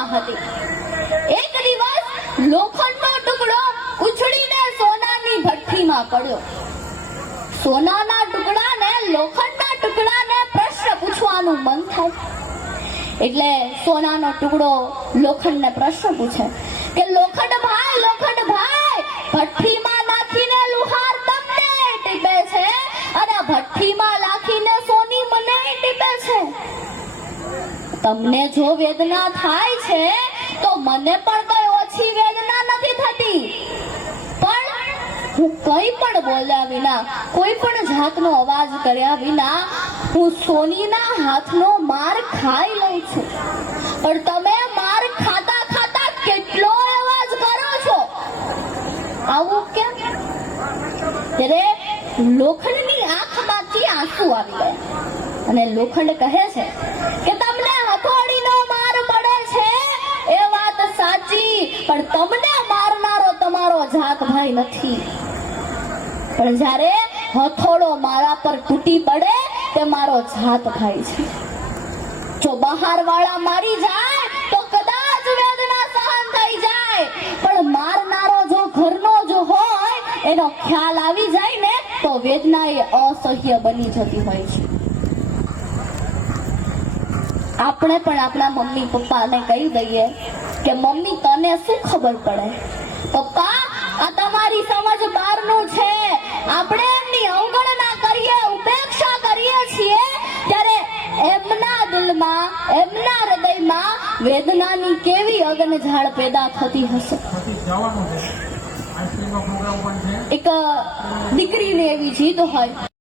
ભઠ્ઠીમાં હતી. એક દિવસ લોખંડનો ટુકડો ઉછળીને સોનાની ભઠ્ઠીમાં પડ્યો. સોનાના ટુકડાને લોખંડના ટુકડાને પ્રશ્ન પૂછવાનું મન થાય. એટલે સોનાનો ટુકડો લોખંડને પ્રશ્ન પૂછે કે લોખંડભાઈ, ભઠ્ઠીમાં નાખીને લુહાર તમને ટીપે છે અને ભઠ્ઠીમાં નાખીને સોની મને ટીપે છે. તમને જો વેદના થાય છે તો મને પણ કઈ ઓછી વેદના નથી થતી, પણ હું કઈ પણ બોલ્યા વિના, કોઈ પણ જાતનો અવાજ કર્યા વિના હું સોનીના હાથનો માર ખાઈ લઉં છું. પણ તમે માર ખાતા ખાતા કેટલો અવાજ કરો છો? આવું કેમ? ત્યારે લોખંડની આંખમાંથી આંસુ આવી ગયા અને લોખંડ કહે છે કે તમને હથોડીનો માર પડે છે એ વાત સાચી, પણ તમને મારનારો તમારો જાત ભાઈ નથી. પણ જ્યારે હથોડો મારા પર તૂટી પડે તે મારો જાત ભાઈ છે. જો બહાર વાળા મારી જાય તો કદાચ વેદના સહન થઈ જાય, પણ મારનારો જો ઘરનો જો હોય એનો ખ્યાલ આવી જાય ને તો વેદના એ અસહ્ય બની જતી હોય છે. આપણે પણ આપણા મમ્મી પપ્પાને કહી દઈએ કે મમ્મી તને શું ખબર પડે, પપ્પા આ તમારી સમજ બહારનું છે. આપણે એમની અવગણના કરીએ, ઉપેક્ષા કરીએ છીએ ત્યારે એમના દિલમાં, એમના હૃદયમાં વેદનાની કેવી અગનઝાળ પેદા થતી હશે. એક દીકરીને એવી જીદ હોય